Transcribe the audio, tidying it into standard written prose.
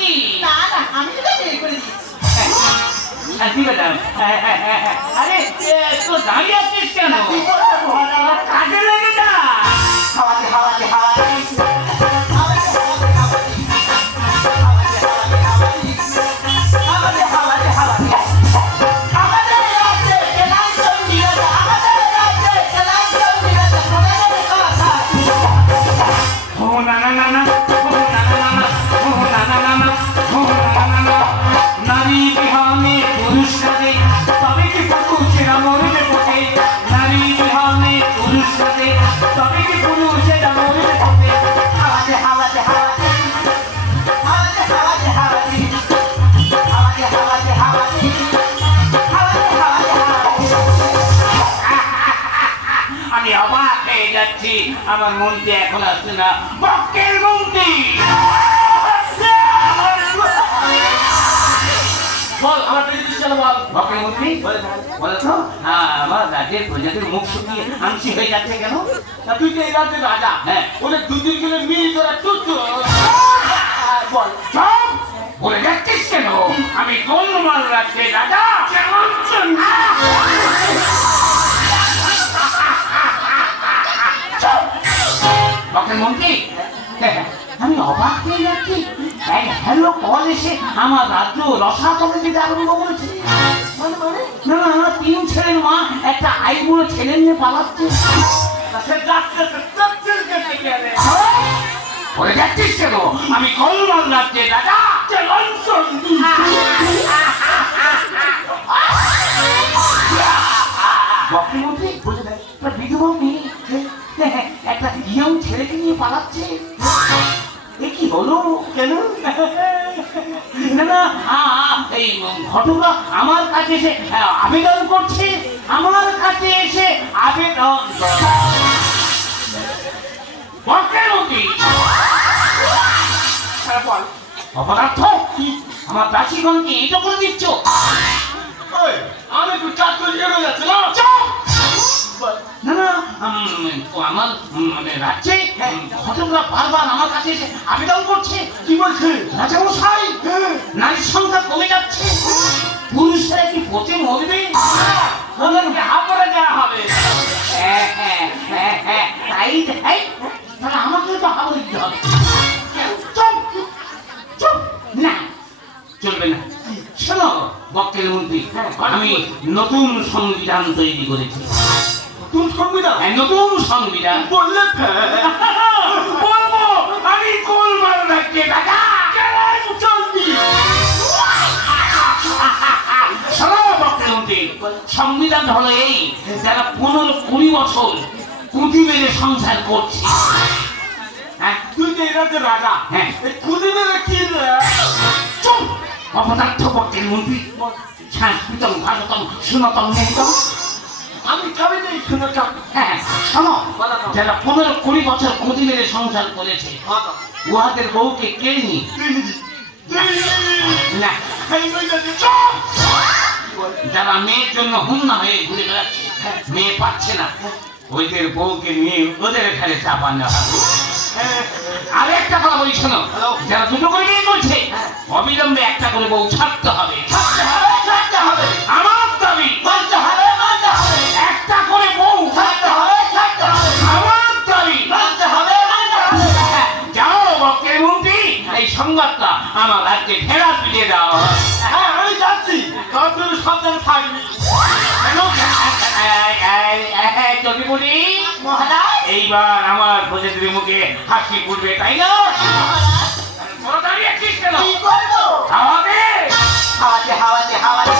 নাকি? না না, আমি তো বের করে দিচ্ছি। ঠিক আছে। আরে তো দাঁড়িয়ে আছিস কেন? কি করবো মহারাজ? কাজে লেগে যা। হাওয়াতে হাওয়াতে হাওয়াতে নারী বিহানে পুরুষ সাজে তবে কি পুরুষেরা মরবে পথে। নারী বিহানে পুরুষ সাজে তবে কি পুরুষেরা মরবে পথে। হাওয়াতে হাওয়াতে হাওয়াতে হাওয়াতে হাওয়াতে হাওয়াতে হাওয়াতে হাওয়াতে হাওয়াতে হাওয়াতে আমি অবাক হয়ে যাচ্ছি, আমার মনটি এখন আসছে না। বক্কের মন্ত্রী বল, আমার পেয়েছিস কেন বল। বক্কের মন্ত্রী বলে তো, হ্যাঁ আমার রাজ্যের প্রজাদের মুখ শুকিয়ে আংশি হয়ে যাচ্ছে কেন? তুই তো এই রাজ্যের রাজা। হ্যাঁ ওদের দুদিন গেলে মিল তোরা চুচ্ছ বল। চুপ! বলে যাচ্ছিস কেন? আমি গোলমাল রাজ্যের রাজা। বক্কের মন্ত্রী, আমি অবাক হয়ে যাচ্ছি। এক হ্যালো কল এসে আমার রাজ্য রসাতলে দিতে আরম্ভ করেছে। মানে মানে না না না, তিন ছেলের মা একটা আইবুড়ো ছেলে নিয়ে পালাচ্ছে। সে যাচ্ছে যাচ্ছে গেলে বলে যাচ্ছিস কেন? আমি গোলমাল রাজ্যের রাজা। বক্কের মন্ত্রী বুঝে দেয়, বিধবা মেয়ে একটা ইয়ং ছেলেকে নিয়ে পালাচ্ছে। এ কি হলো? কেন? না না, এই ঘটনা আমার কাছে এসে আবেদন করছে। আমার কাছে এসে আবেদন বক্কের মন্ত্রী বল। অপদার্থ, আমার দাসীগণকে এটা করে দিচ্ছ। ওই, আমি তো চাকরি এড়ে যাচ্ছে না। না না, আমার মানে রাজ্যে ঘটকরা বারবার আমার কাছে এসে আবেদন করছে। কি বলছে? রাজামশাই, নারীর সংখ্যা কমে যাচ্ছে, পুরুষরা কি পচে মরবে, ওদেরকে হাঁপড়ে দেওয়া হবে। তাই তাই, তাহলে আমাকে তো হাঁপড়ে দিতে হবে। চুপ চুপ, না চলবে না। শোনো বক্কের মন্ত্রী, আমি নতুন সংবিধান তৈরি করেছি। তুই সংবিধান নতুন সংবিধান বললে বলবো আমি গোলমাল রাজ্যে রাজা। চলবি শোনো বক্কের মন্ত্রী, সংবিধান হলো এই, যারা 15-20 বছর কুঁতি মেরে সংসার করছে। হ্যাঁ তুই তো এই রাজ্যের রাজা। হ্যাঁ। এই খুদি মেরে কি রে? চুপ! অপদার্থ বক্কের মন্ত্রী, সংস্কৃতম ভারতম শুনতম নেতম। আমি খাবি নেই শুনেছিলাম। হ্যাঁ শোনো, যারা 15-20 বছর কুঁতি মেরে সংসার করেছে, উহাদের বউকে কেড়ে নি না। চুপ! যারা মেয়ের জন্য হুন্না হয়ে ঘুরে বেড়াচ্ছে, মেয়ে পাচ্ছে না, ওইদের বউকে নিয়ে ওদের এখানে চাপানো হবে। আর একটা কথা বলি শোনো, যারা দুটো করে বিয়ে করছে, অবিলম্বে একটা করে বউ ছাড়তে হবে। ছাড়তে হবে, আমার দাবি মানতে হবে, মানতে হবে, একটা করে বউ ছাড়তে হবে, ছাড়তে হবে, আমার দাবি। মানতে হবে, মানতে হবে। যাও বক্কের মন্ত্রী, এই সংবাদটা আমার রাজ্যে ফেরত দিয়ে দাও। হ্যাঁ আমি যাচ্ছি, তুই সাবধান থাকবি। যদি বলি মহারাজ, এইবার আমার প্রজাতির মুখে হাসি ফুটবে, তাই না? মহারাজ, তোরা দাঁড়িয়ে আছিস কেন? কি করবো? খাওয়াবে হাওয়াতে হাওয়াতে হাওয়াতে